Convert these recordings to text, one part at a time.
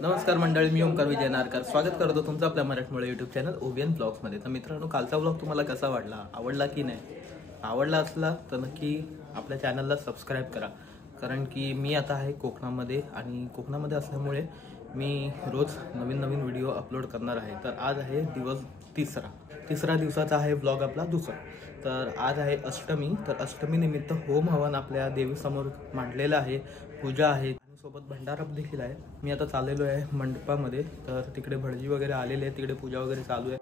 नमस्कार मंडळी, मी ओंकार विजय नारकर स्वागत करतो तुमचं आपल्या मराठमोळे यूट्यूब चॅनल ओवियन ब्लॉग्समध्ये। तर मित्रांनो, कालचा ब्लॉग तुम्हाला कसा वाटला, आवडला की नाही? आवडला असला तर नक्की आपल्या चॅनलला सबस्क्राईब करा, कारण की मी आता आहे कोकणामध्ये आणि कोकणामध्ये असल्यामुळे मी रोज नवीन नवीन व्हिडिओ अपलोड करणार आहे। तर आज आहे दिवस तिसरा दिवसाचा आहे ब्लॉग आपला दुसरा। तर आज आहे अष्टमी, तर अष्टमी निमित्त होम हवन आपल्या देवीसमोर मांडलेलं आहे, पूजा आहे, सोबत भंडारा देखील आहे। मी आता चाललेलो आहे मंडपामध्ये, तर तिकडे भटजी वगैरे आलेले आहेत, तिकडे पूजा वगैरे चालू आहे।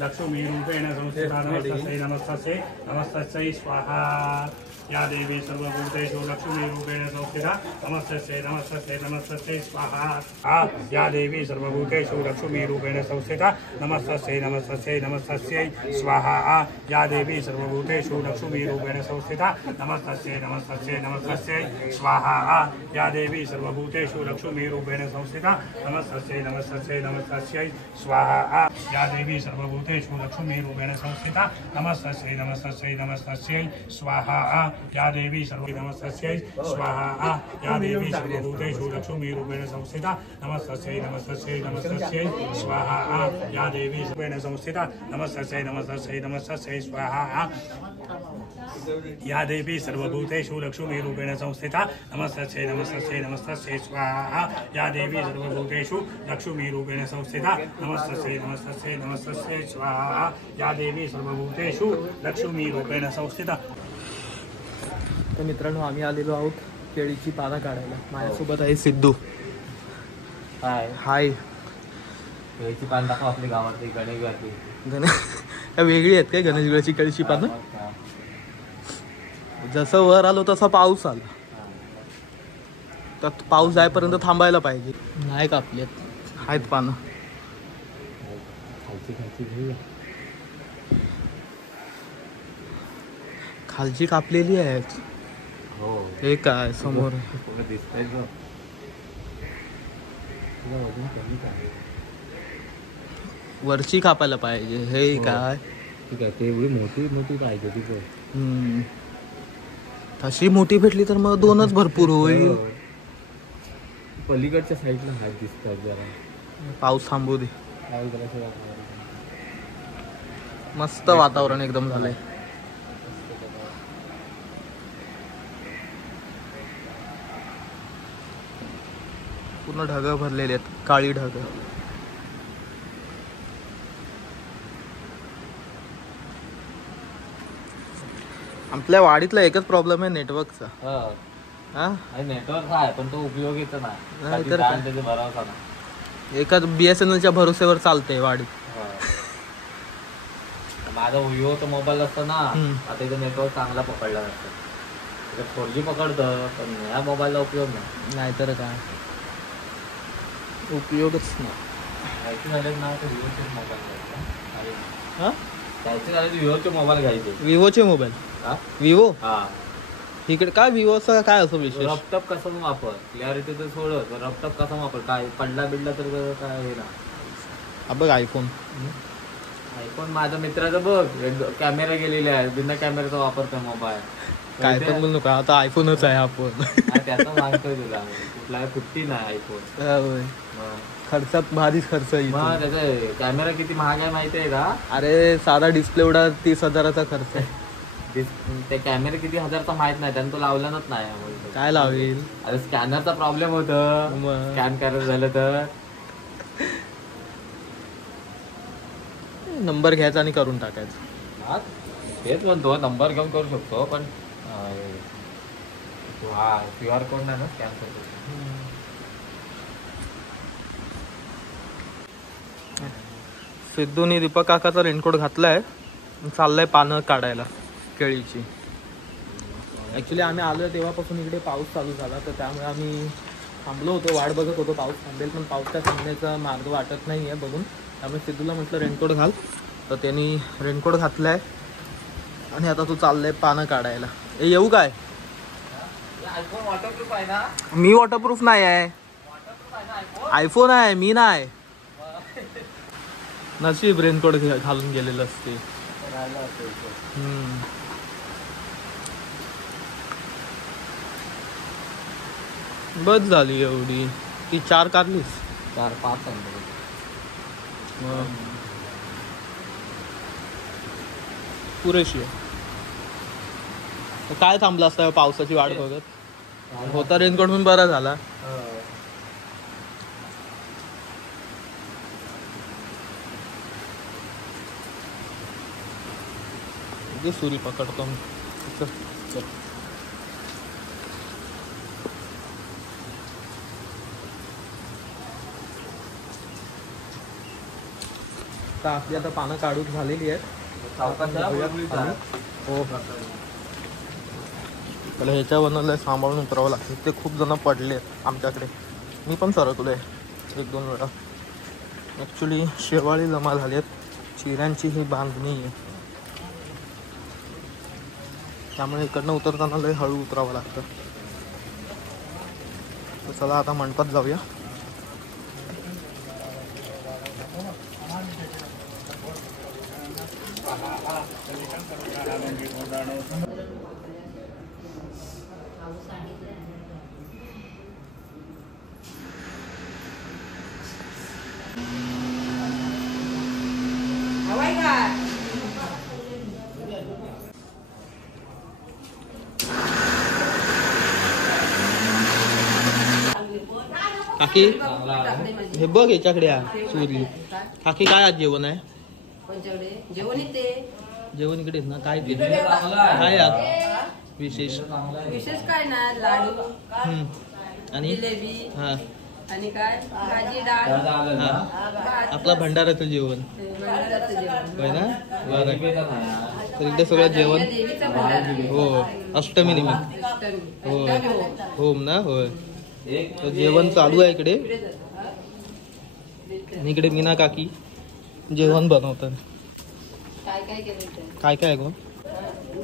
लक्ष्मी रूपेण संस्थिता नमस्तस्यै नमस्तस्यै नमस्तस्यै स्वाहा। या देवी सर्वभूतेषु लक्ष्मी रूपेण संस्थिता नमस्तस्यै नमस्तस्यै नमस्तस्यै स्वाहा। या देवी सर्वभूतेषु लक्ष्मी रूपेण संस्थिता नमस्तस्यै नमस्तस्यै नमस्तस्यै स्वाहा। या देवी सर्वभूतेषु लक्ष्मी रूपेण संस्थिता नमस्तस्यै नमस्तस्यै नमस्तस्यै स्वाहा। या देवी सर्वभूतेषु लक्ष्मी रूपेण संस्थिता नमस्तस्यै नमस्तस्यै नमस्तस्यै स्वाहा। या देवी सर्वभूतेषु लक्ष्मी रूपेण संस्थिता नमस्तस्यै नमस्तस्यै नमस्तस्यै स्वाहा। या देवी सर्व नमस्तस्यै स्वाहा। या देवी सर्वभूतेषु लक्ष्मी रूपेण संस्थिता नमस्तस्यै नमस्तस्यै नमस्तस्यै स्वाहा। या देवी रूपेण संस्थिता नमस्तस्यै नमस्तस्यै नमस्तस्यै स्वाहा। या देवी सर्वभूतेषु लक्ष्मी रूपेण संस्थिता नमस्तस्यै नमस्तस्यै नमस्तस्यै स्वाहा। या देवी सर्वभूतेषु लक्ष्मी रूपेण संस्थिता नमस्तस्यै नमस्तस्यै नमस्तस्यै स्वाहा। या देवी सर्वभूतेषु लक्ष्मी रूपेण संस्थिता। तर मित्रांनो, आम्ही आलेलो आहोत केळीची पानं काढायला। माझ्यासोबत आहे सिद्धू। हाय हाय। केळीची पान दाखव आपल्या गावातली गणेशची। त्या वेगळी आहेत काय गणेशगडाची केळीची पानं? जसं वर आलो तसा पाऊस आला, तर पाऊस जायपर्यंत थांबायला पाहिजे। नाही कापलेत, आहेत पानं। खालची कापलेली आहेत। हो, हे काय समोर दिसतंय तो वरची कापायला पाहिजे। हे काय ठीक आहे, ते एवढी मोठी मोठी पाहिजे ती पण। अशी मोठी भेटली तर मग 2च भरपूर होईल. पलीकडच्या साईडला हात दिसतात जरा. पाऊस थांबू दे. काय करायचं वाटतं. मस्त वातावरण एकदम झालंय. पूर्ण ढग भरलेले आहेत, काळी ढग. आपल्या वाडीतला एकच प्रॉब्लेम आहे नेटवर्कचा. हा नेटवर्क आहे पण तो उपयोगीचा नाही. नाही कधी तर जाण काय. त्याचे भरोसा नाही. एकाच BSNLच्या भरोश्यावर चालते वाडीत. माझा विवोचा मोबाईल असतो ना, हम्म. आता इथं नेटवर्क चांगला पकडला जातो. 4G पकडतं पण ह्या मोबाईलला उपयोग नाही. नाहीतर काय उपयोगच नाही. घ्यायचे झाले ना तर विवोचे मोबाईल घ्यायचे. हा घ्यायचे झाले तर विवोचे मोबाईल घ्यायचे. विवोचे मोबाईल. हा विवो हा इकडे काय विवोचा काय असं विशेष? रपटप कसं वापर, क्लिअरिटी तर सोडत रपटप कसं वापर, काय पडला बिडला तर काय हे ना. हा बघ आयफोन. आयफोन माझ्या मित्राचं बघ कॅमेरा गेलेले आहे, बिना कॅमेराचा वापरतोय मोबाईल. काय पण बोलू नका, आता आयफोनच आहे आपण. त्याचा मागतोय तुला कुठला फुट्टी नाही आयफोन. खर्चात भारीच खर्च येतो. मग त्याचा कॅमेरा किती महाग आहे माहिती आहे का? अरे साधा डिस्प्ले एवढा 30,000चा खर्च आहे. ते कॅमेरा किती हजारचा माहित नाही, त्यानं तो लावलाच नाही. काय लावेल? अरे स्कॅनरचा प्रॉब्लेम होतं, मग. स्कॅन करायचं झालं तर. नंबर घ्यायचा आणि करून टाकायचं. हा तेच म्हणतो, नंबर घेऊन करू शकतो पण हा QR कोड नाही ना स्कॅन करतो. सिद्धूनी दीपक काकाचा रेनकोट घातलाय, चाललाय पानं काढायला केळीची. ॲक्च्युली आम्ही आलोय तेव्हापासून इकडे पाऊस चालू झाला, तर त्यामुळे आम्ही थांबलो होतो, वाट बघत होतो पाऊस थांबेल, पण पाऊस काय थांबण्याचा मार्ग वाटत नाही आहे बघून. त्यामुळे सिद्धूला म्हटलं रेनकोट घाल, तर त्यांनी रेनकोट घातलाय आणि आता तू चाललाय पानं काढायला. येऊ काय? आयफोन वॉटरप्रूफ आहे ना? मी वॉटरप्रूफ नाही आहे. आयफोन आहे, मी नाही. नशीब रेनकोट घालून गेलेलं असते. बस झाली एवढी. ती 4 काढलीस? 4-5 पुरेशी आहे. काय थांबला असता पावसाची वाट बघत? होता रेनकोट पण बरा झाला. सुरी पकडतो मी. आपली आता पानं काढून झालेली आहेत. हो मला ह्याच्यावरनं सांभाळून उतरावं लागतं. ते खूप जण पडले आहेत आमच्याकडे. मी पण सरकलो आहे 1-2 वेळा. ॲक्च्युली शेवाळी जमा झाली आहेत, चिऱ्यांची ही बांधणी आहे, त्यामुळे इकडनं उतरताना लय हळू उतरावं लागतं. तर चला आता मंडपात जाऊया. काकी हे बघ याच्याकडे चुरी. काकी काय आज जेवण आहे? जेवण इकडे ना. काय ते काय आज विशेष? विशेष काय ना, लाडू आणि जिलेबी हा आणि काय भाजी डाळ. आपला भंडाराचं जेवण होय ना? बरं. तर इकडे सगळं जेवण. हो अष्टमी निमित्त. हो होम ना. होय तर जेवण चालू आहे इकडे. इकडे मीना काकी जेवण बनवतात. काय काय गो?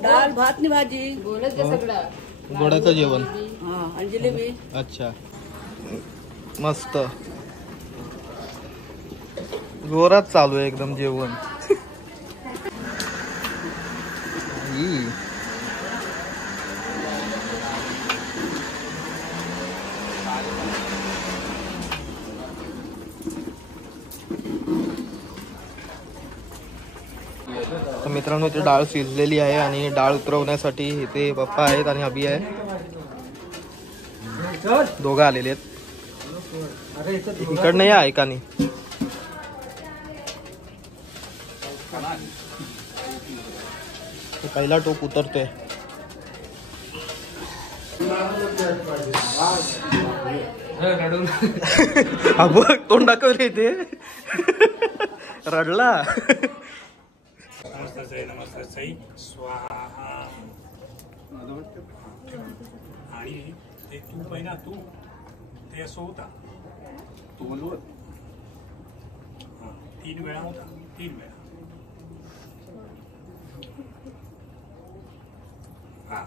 डाळ भात नि भाजी. गोडाचं जेवण. आणि जिलेबी. अच्छा मस्त जोरात चालू आहे एकदम जेवण. मित्रांनो इथे डाळ शिजलेली आहे आणि डाळ उतरवण्यासाठी इथे पप्पा आहेत आणि अभि आहे, दोघं आलेले आहेत. इकडनं या ऐकानी. पहिला टोप उतरतोय. बघ तोंड दाखवले ते रडला. नमस्तस्यै स्वाहा. आणि ते तूप आहे ना, तूप ते असं होता, 3 वेळा होता, 3 वेळा. हा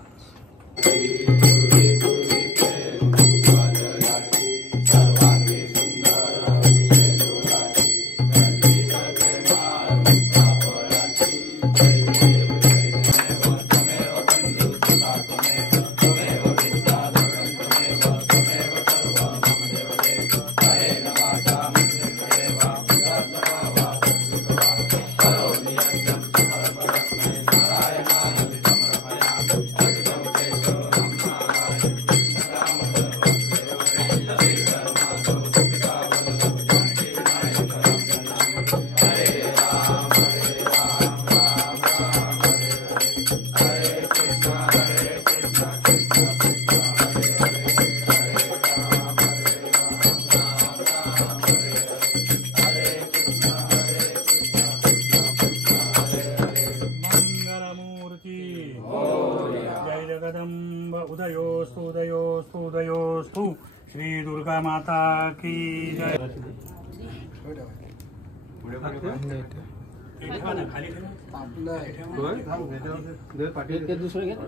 उदयोस्तु उदयोस्तु उदयोस्तु. श्री दुर्गा माता की जय. खाली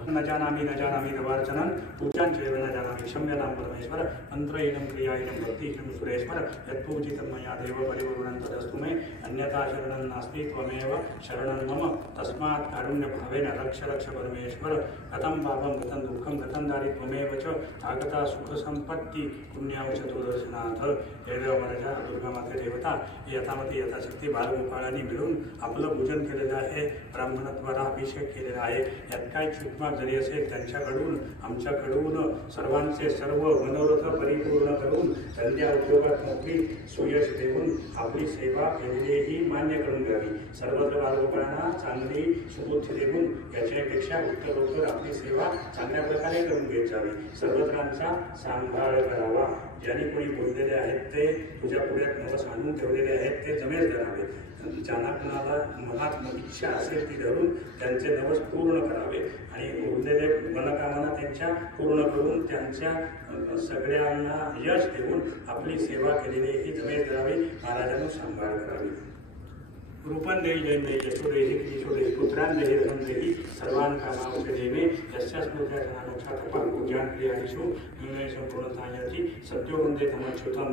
न जानामि देवार्चनं पूजां चैव न जानामि क्षम्यतां परमेश्वर. मन्त्रहीनं क्रियाहीनं भक्तिहीनं सुरेश्वर. यत्पूजितं मया देव परिपूर्णं तदस्तु मे. अन्यथा शरणं नास्ति त्वमेव शरणं मम. तस्मात् कारुण्यभावेन रक्ष रक्ष परमेश्वर. कथं पापं कथं दुःखं कथं दारिद्र्यमेव च आगता सुखसंपत्ती पुण्यावशतो दर्शनाथ. हे देव महाराजा दुर्गा माता देवता यथामती यथाशक्ती बालगोपाळांनी मिळून आपलं पूजन केलेलं आहे, ब्राह्मणाद्वारा अभिषेक केलेला आहे. यात काय चुकमाक जरी असेल त्यांच्याकडून आमच्याकडून सर्वांचे सर्व मनोरथ परिपूर्ण करून त्यांच्या उद्योगात मोठी सुयश देऊन आपली सेवा केलेली मान्य करून घ्यावी. सर्वत्र बालगोपाळांना चांगली सुबुद्धी देऊन याच्यापेक्षा उत्तरोत्तर आपली सेवा चांगल्या प्रकारे करून घेत जावी. सर्वत्रांचा सांभाळ करावा. ज्यांनी कोणी बोललेले आहेत ते तुझ्या पुढ्यात नवस आणून ठेवलेले आहेत ते जमेस धरावे. ज्यांना कुणाला मनात इच्छा असेल ती धरून त्यांचे नवस पूर्ण करावे आणि उरलेले मनोकामना त्यांच्या पूर्ण करून त्यांच्या सगळ्यांना यश देऊन आपली सेवा केलेली ही जमेस धरावी. महाराजांना सांभाळ करावी. रूपं देहि जयं देहि यशो देहि कीशो देहि पुत्रान् देहि धनं देहि सर्वान् कामांश्च देमे. यस्य स्मृत्या जनानोक्षा तपः पूजां क्रियादिषु न्यूने सम्पूर्णतायाति सत्यो वन्दे तमच्युतं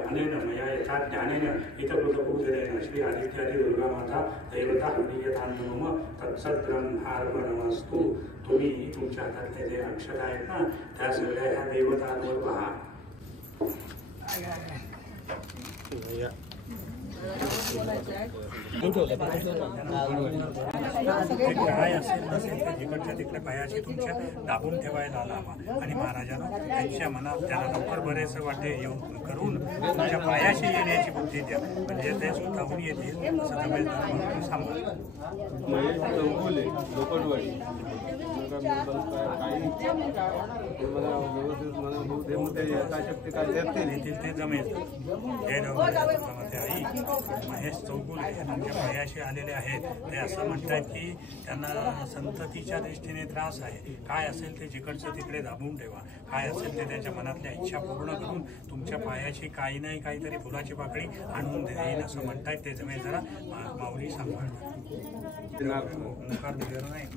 अनेन मया यथा ज्ञानेन हितकृतपूजनेन श्री आदित्यादि दुर्गा माता दैवता प्रियतां मम तत्सद्ब्रह्मार्पणमस्तु. तुम्ही तुमच्या हातातले जे अक्षर आहेत ना त्या सगळ्या ह्या देवतांवर पहा. काय असेल नसेल ते जिकडच्या तिकडे पायाशी तुमच्या दाबून ठेवायला लावा आणि महाराजांना त्यांच्या मनात त्यांना लवकर बरेच वाटे येऊन करून तुमच्या पायाशी येण्याची बुद्धी द्या. म्हणजे ते स्वतःहून येतील असं तब्येतदार म्हणून सांगा. ते जमेल. हे आई महेश चौगुल हे तुमच्या पायाशी आलेले आहेत. ते असं म्हणतात की त्यांना संततीच्या दृष्टीने त्रास आहे. काय असेल ते जिकडचं तिकडे दाबून ठेवा. काय असेल ते त्यांच्या मनातल्या इच्छा पूर्ण करून तुमच्या पायाशी काही नाही काहीतरी फुलाची पाकळी आणून देईल असं म्हणतात. ते जमेल जरा माऊली सांभाळतात.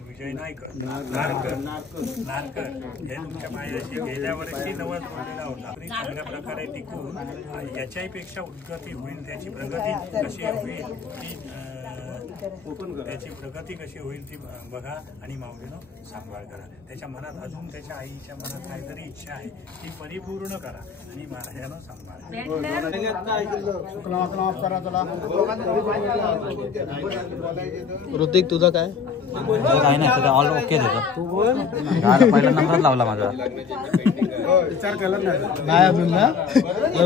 विजय नायकर नारकर हे तुमच्या पायाशी गेल्या वर्षी नवस बोललेला होता. चांगल्या प्रकारे टिकून याच्याही पेक्षा उद्गती होईल. त्याची प्रगती कशी होईल की त्याची प्रगती कशी होईल ती बघा आणि माऊलीनं सांभाळ करा. त्याच्या मनात अजून त्याच्या आईच्या मनात काहीतरी इच्छा आहे ती परिपूर्ण करा आणि महाराजानं सांभाळा. ऋतिक तुझं काय? काही नाही तुझा ऑल ओके देतो. तू बोल. पहिला नंबर लावला माझा. नाही अजून ना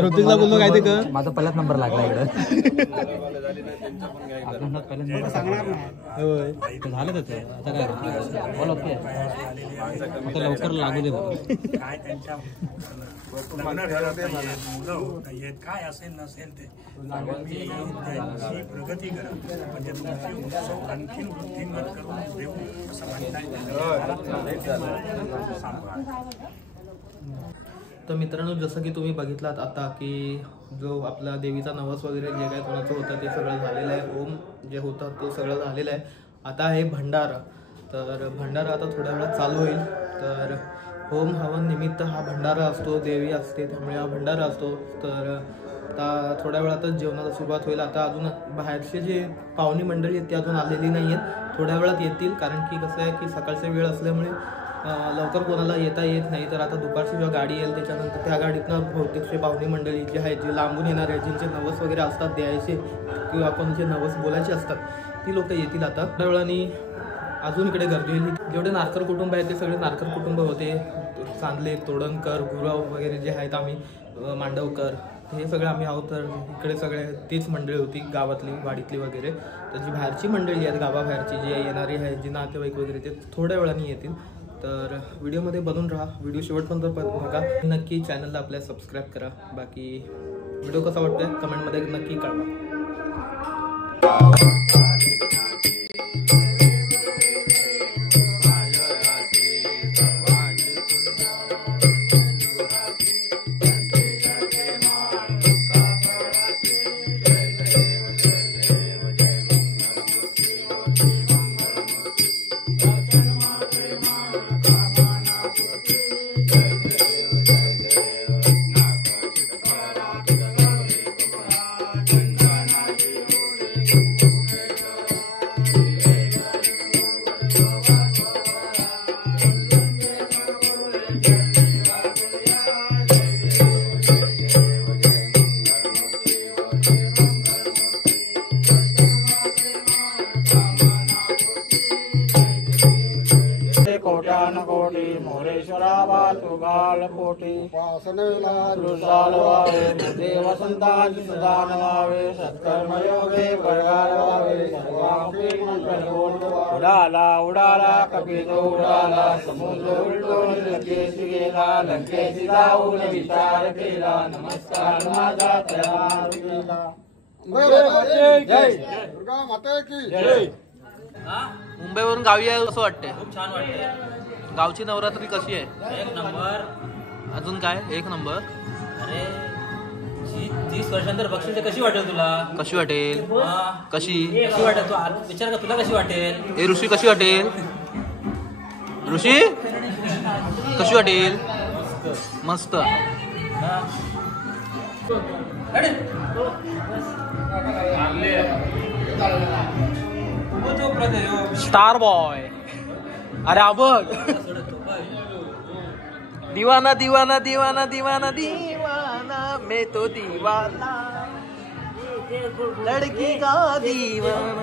ऋतिकला बोललो काय ते कर. माझा पहिलाच नंबर लागला इकडे. झालं त्याचं आता काय ऑल ओके. आता लवकर लागू दे. काय त्यांच्या लग्न ठरत नाहीयेत, मुलं होत नाहीयेत, काय असेल नसेल ते तुम्ही त्यांची प्रगती करा म्हणजे तुमचे उत्सव आणखीन वृद्धिंगत करून देऊ असं म्हणताय. तर मित्रांनो जसं की तुम्ही बघितलात आता की जो आपला देवीचा नवस वगैरे जे काय कोणाचं होतं ते सगळं झालेलं आहे. होम जे होतं तो सगळं झालेलं आहे. आता आहे भंडारा. तर भंडारा आता थोड्या वेळात चालू होईल. तर होम हवन निमित्त हा भंडारा असतो, देवी असते त्यामुळे हा भंडारा असतो. तर आता थोड्या वेळातच जेवणाला सुरुवात होईल. आता अजून बाहेरचे जे पाहुणी मंडळी आहेत ती अजून आलेली नाही आहेत, थोड्या वेळात येतील. कारण की कसं आहे की सकाळचा वेळ असल्यामुळे लवकर कोणाला येता येत नाही. तर आता दुपारची जेव्हा गाडी येईल त्याच्यानंतर त्या गाडीतनं बहुतेकचे पाहुणे मंडळी जे आहेत जे लांबून येणार आहेत ज्यांचे नवस वगैरे असतात द्यायचे किंवा आपण जे नवस बोलायचे असतात ती लोक येतील. आता थोड्या वेळाने अजून इकडे गर्दी होईल. जेवढे नारकर कुटुंब आहेत ते सगळे नारकर कुटुंब होते. चांदले, तोडणकर, गुरव वगैरे जे आहेत आम्ही मांडवकर हे सगळे आम्ही आहोत. तर इकडे सगळे तीच मंडळी होती गावातली वाडीतली वगैरे. तर जी बाहेरची मंडळी आहेत गावाबाहेरची जे येणारी आहेत जे नातेवाईक वगैरे ते थोड्या वेळाने येतील. तर व्हिडिओमध्ये बनून राहा, व्हिडिओ शेवटपर्यंत बघा. नक्की चॅनलला आपल्या सबस्क्राईब करा. बाकी व्हिडिओ कसा वाटतोय कमेंटमध्ये नक्की कळवा. कोटी मोरेश्वरा वातुगाल कोटी वावे देव संतांची सुदान व्हावे सत्कर्म योगे बळगाल व्हावे उडाला उडाला कपिलो उडाला समुद्र उलटून लंकेशी गेला लंकेशी जाऊन विचार केला नमस्कार माझा तयार केला. दुर्गा माता की जय. मुंबईवरून गावी आहे असं वाटतंय. खूप छान वाटते. गावची नवरात्री कशी आहे? एक नंबर. अजून काय? एक नंबर. अरे 30 वर्षांतर बक्षीस कशी वाटेल तुला? कशी वाटेल? कशी कशी वाटेल? तू विचार कर तुला कशी वाटेल? ए ऋषी कशी वाटेल? ऋषी कशी वाटेल? मस्त. Star boy. अरे बघ दीवाना दीवाना दीवाना दीवाना दीवाना मैं तो दीवाना लड़की का दीवाना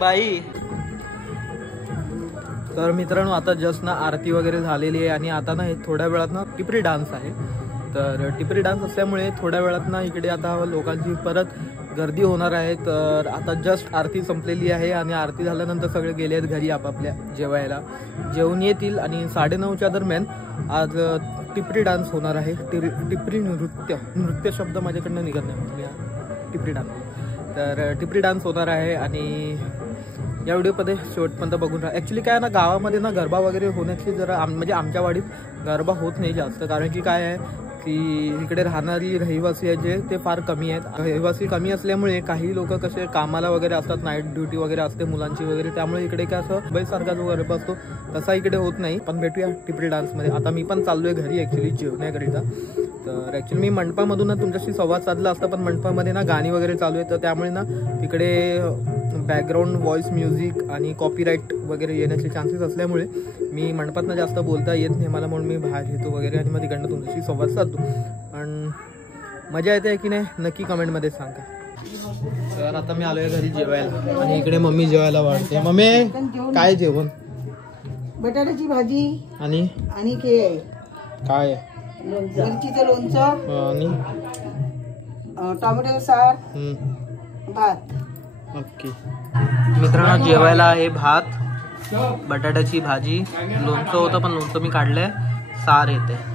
बाई. तर मित्रांनो आता जस्ट ना आरती वगैरे झालेली आहे आणि आता ना हे थोड्या वेळात ना टिपरी डान्स आहे. तर टिपरी डान्स असल्यामुळे थोड्या वेळात ना इकडे आता लोकांची परत गर्दी होणार आहे. तर आता जस्ट आरती संपलेली आहे आणि आरती झाल्यानंतर सगळे गेले आहेत घरी आपापल्या जेवायला. जेवून येतील आणि 9:30च्या दरम्यान आज टिपरी डान्स होणार आहे. टिपरी नृत्य शब्द माझ्याकडनं निघत नाही. टिपरी डान्स. तर टिपरी डान्स होणार आहे आणि या व्हिडिओमध्ये शेवटपर्यंत बघून राहा. ॲक्च्युली काय ना गावामध्ये ना गरबा वगैरे होण्याची जरा म्हणजे आमच्या वाडीत गरबा होत नाही जास्त. कारण की काय आहे की इकडे राहणारी रहिवासी आहेत जे ते फार कमी आहेत. रहिवासी कमी असल्यामुळे काही लोक कसे कामाला वगैरे असतात, नाईट ड्युटी वगैरे असते मुलांची वगैरे. त्यामुळे इकडे काय असं बैलसारखा जो गरबा असतो तसा इकडे होत नाही. पण भेटूया टिपरी डान्समध्ये. आता मी पण चाललोय घरी ॲक्च्युली जेवण्याकरिता. तर ॲक्च्युली मी मंडपामधून ना तुमच्याशी संवाद साधला असता, पण मंडपामध्ये ना गाणी वगैरे चालू आहे, तर त्यामुळे ना तिकडे बॅकग्राऊंड व्हॉइस म्युझिक आणि कॉपीराईट वगैरे येण्याचे चान्सेस असल्यामुळे मी मंडपातनं जास्त बोलता येत नाही मला, म्हणून मी बाहेर येतो वगैरे आणि मग तिकडनं तुमच्याशी संवाद साधतो. आणि मजा येते की नाही नक्की कमेंटमध्ये सांगा. तर आता मी आलोय घरी जेवायला आणि इकडे मम्मी जेवायला वाढते. मम्मी काय जेवण? बटाट्याची भाजी आणि काय मिरचीचं लोणचं आणि टोमॅटो सार भात. ओके मित्रांनो, जेवायला आहे भात, बटाट्याची भाजी, लोणचं होतं पण लोणचं मी काढलंय, सार येते.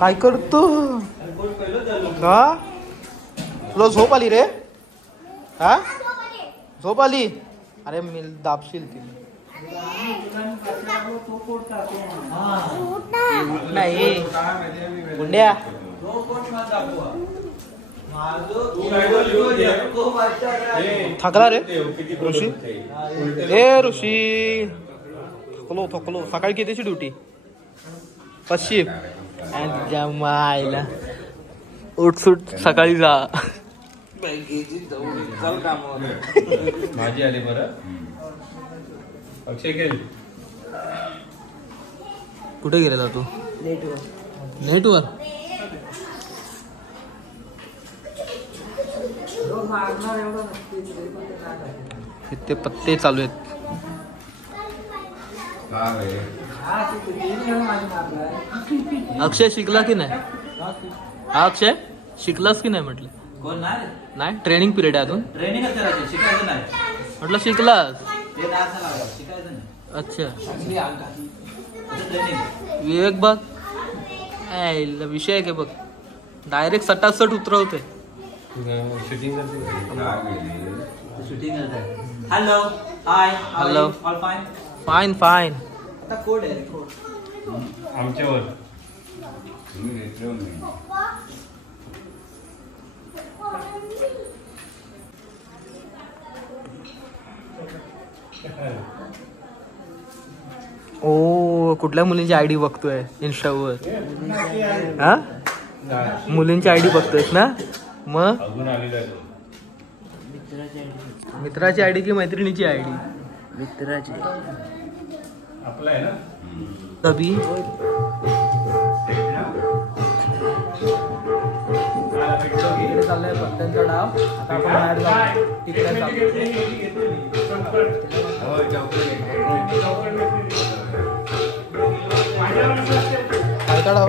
काय करतो हा? तुला झोप आली रे? हा झोप आली? अरे मी दाबशील ती नाही गुंड्या. थकला रे ऋषी? ए ऋषी थकलो. सकाळी कितीची ड्युटी? 5 जमायला उठसूट सकाळी जा. माझी आली बरं. अक्षय गेल कुठे गेलेला तू? नेटवर. इथे पत्ते चालू आहेत. अक्षय शिकला की नाही? हा अक्षय शिकलास की नाही म्हटलं? कोण नाही? नाही ट्रेनिंग पिरियड आहे अजून. ट्रेनिंग शिकायचं नाही. म्हटलं शिकलास? ते शिकायचं नाही. अच्छा ट्रेनिंग. विवेक बघ विषय आहे की बघ डायरेक्ट सटासट उतरवते. Shooting hello hi hello all fine. Fine fine. आता कोड आहे कोड आमच्यावर. ओ कुठल्या मुलींची आयडी बघतोय इंस्टावर? हा मुलींची आयडी बघतोयस ना? मग अजून आलेला आहे. मित्राची आयडी की मैत्रिणीची आयडी? मित्राची. आपला आहे ना. कभी चाललाय पत्त्यांचा डाव. आता आपण बाहेर जाऊ. तिकडे काय काढाव?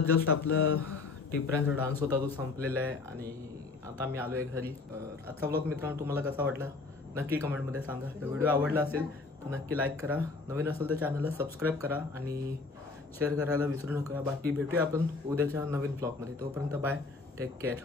आता जस्ट आपलं टिपऱ्यांचा डान्स होता तो संपलेला आहे आणि आता मी आलो आहे घरी. आजचा ब्लॉग मित्रांनो तुम्हाला कसा वाटला नक्की कमेंटमध्ये सांगा. व्हिडिओ आवडला असेल तर नक्की लाईक करा, नवीन असेल तर चॅनलला सबस्क्राईब करा आणि शेअर करायला विसरू नका. बाकी भेटूया आपण उद्याच्या नवीन ब्लॉगमध्ये. तोपर्यंत बाय, टेक केअर.